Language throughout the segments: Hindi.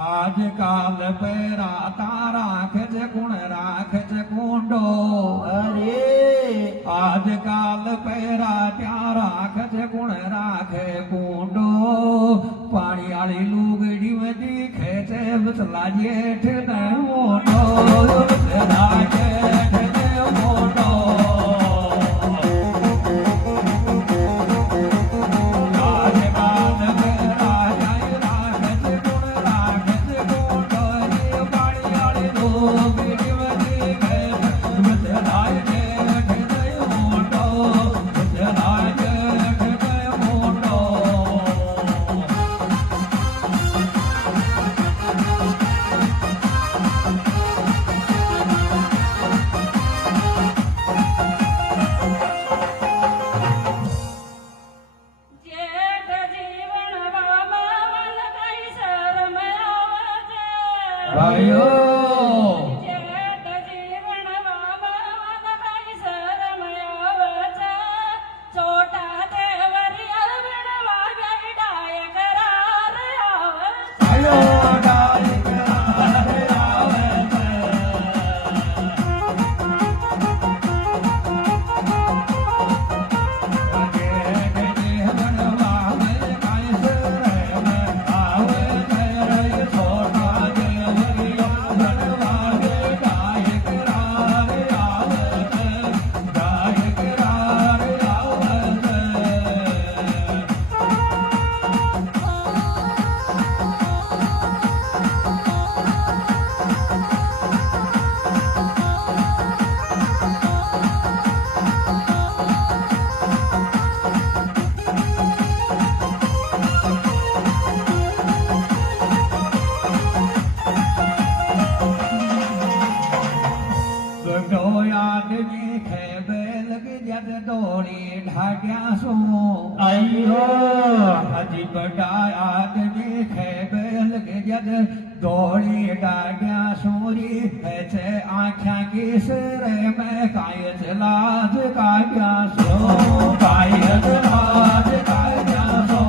આજકાલ પેરા રાખ છે ગુણ રાખ છે કુંડો અરે આજકાલ પેરા ત્યાં રાખ છે ગુણ રાખે કુંડો પાણીવાળી લુગડી में દીખે છે બસલા જેઠ ને મોટો બસલા જેઠ ને મોટો ભાઈઓ દોડી ઢાગ્યા શું અయ్યો હજી બડા આદમી ખેબેલ કે જદ દોડી ઢાગ્યા સોરી હે છે આંખ્યા કેસરે મેં કાય લાજ કાગ્યા સો કાય લાજ કાગ્યા સો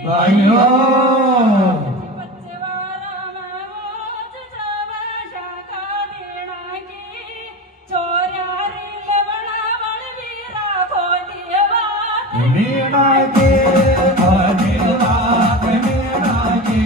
ભાઈઓ વીણા કે અજેવા વીણા કે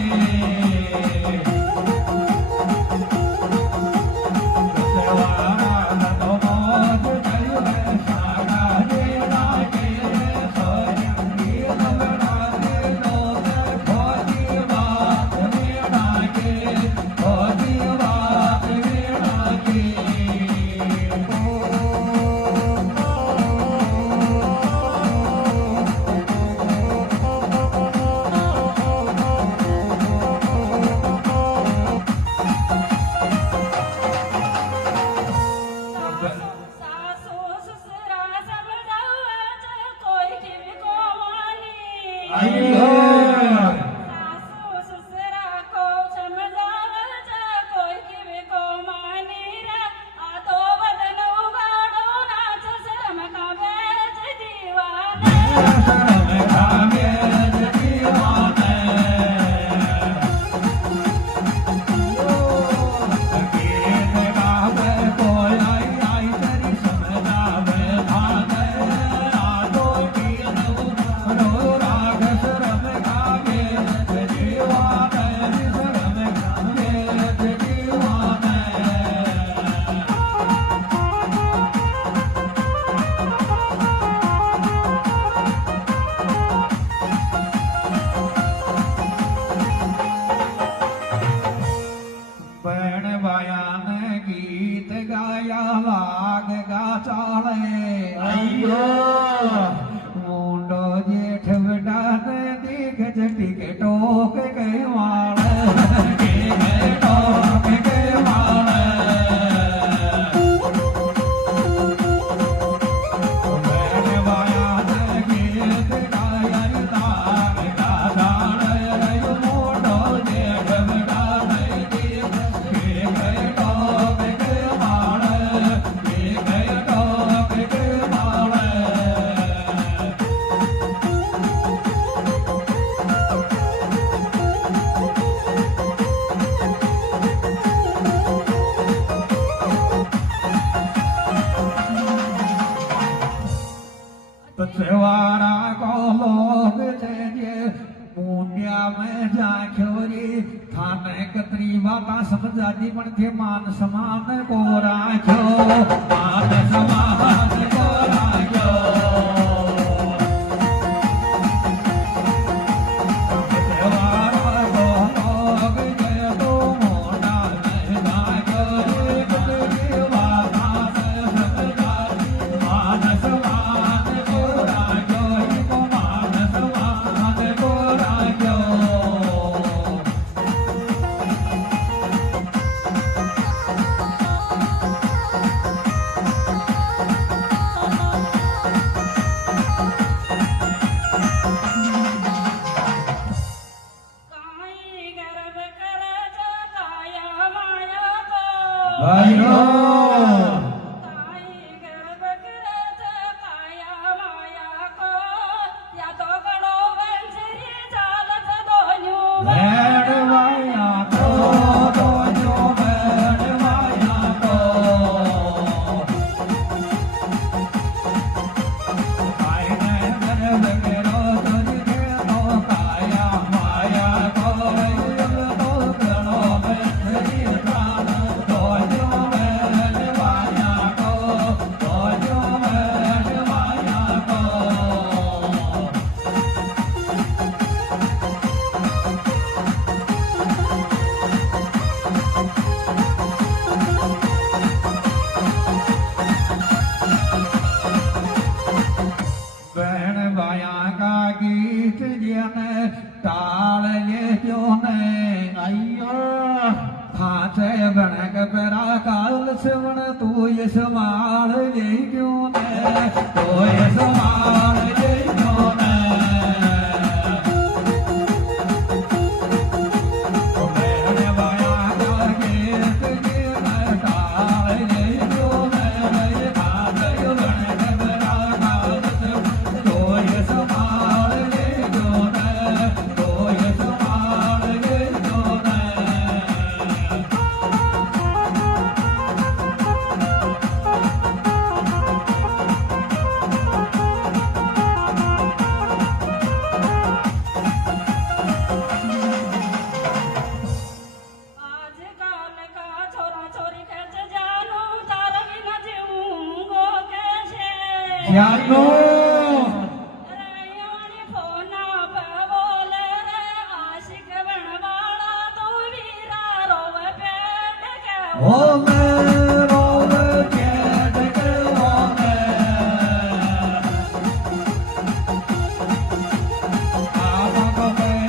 ગીત ગાયા લાગ ગા ચાળે અయ్યો तत्वारा को लोग जे पुण्या में जाख्यो रे थाने कतरी वाता समझादी पण थे मान समान को राख्यो मान समान को राख्यो ભાઈઓ टाल ये जो ने આયો खाचे बनक पेरा काल सिवण तू ये सवाल ये क्यों ने तू ये सवाल ये क्यों ने मैंने बाया का गीत जीना टाल ये क्यों ने खाचे बनक पेरा काल सिवण तू ये सवाल ये क्यों ने तू ये सवाल ये क्यों ने आजकल का छोरा छोरी खेच जानो तार बिना जीऊंगो कैसे जानो रैयानी फोना पे बोले रे आशिक बनवाला तू वीरा रोवे पेट के ओ मेरो केट के ओ आपा को मैं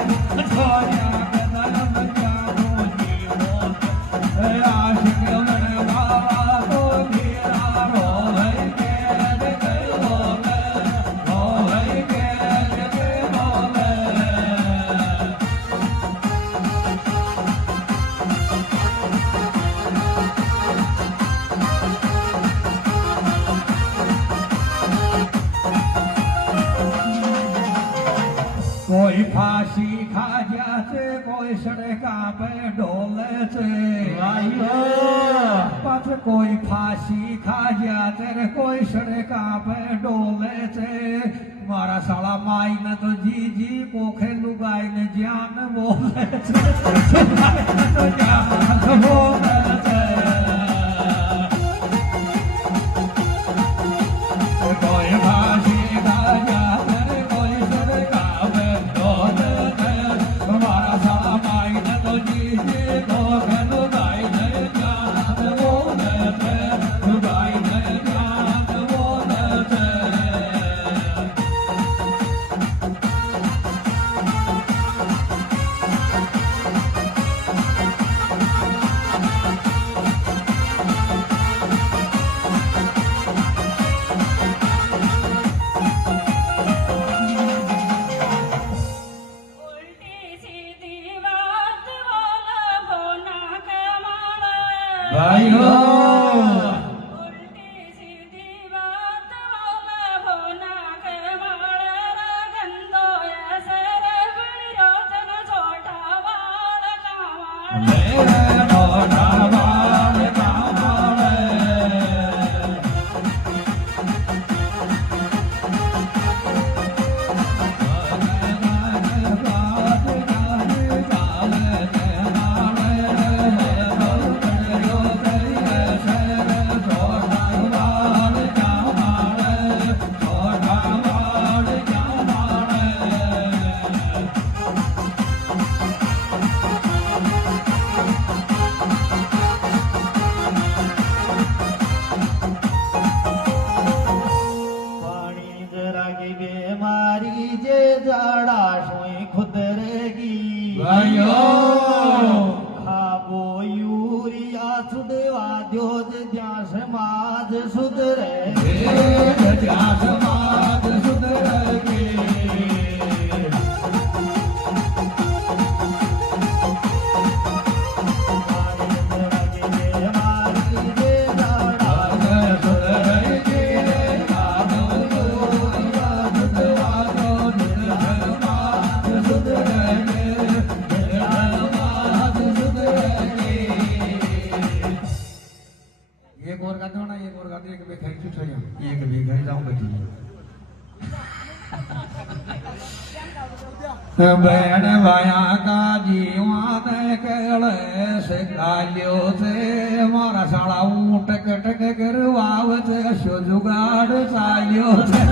छोया के नरम जानो जीवो आशिक बनवाला तो वीरा रोवे केट के ओ रोवे केट के ओ कोई फांसी खा जाते कोई सड़का पे डोले से ભાઈઓ पथ कोई फांसी खा जाते रे कोई सड़का पे डोले से मारा साला माई ने तो जी जी कोखे लुगाई ने जान बोले से सुनाई ने तो जान बोले से कोई फांसी खा जाते रे कोई सड़का पे डोले से मारा साला माई ने तो जी जी कोखे लुगाई ने जान बोले से लुगाई ने जान बोले से અયો ખાબો યુરિયા સુધવા દ્યો જ ત્યાં સમાજ સુધરે જ્યાં સમાજ સુધરે કે મારી જે દાડા एक और गाते हो ना एक और गाते एक बे खाई छुट गया एक बे खाई जाऊं बची બેન વાયા કા જીવાને કેળે સે ગાલ્યો છે મારા શાળા હું ટક ટક કરવા આવે છે શું જુગાડ ચાલ્યો છે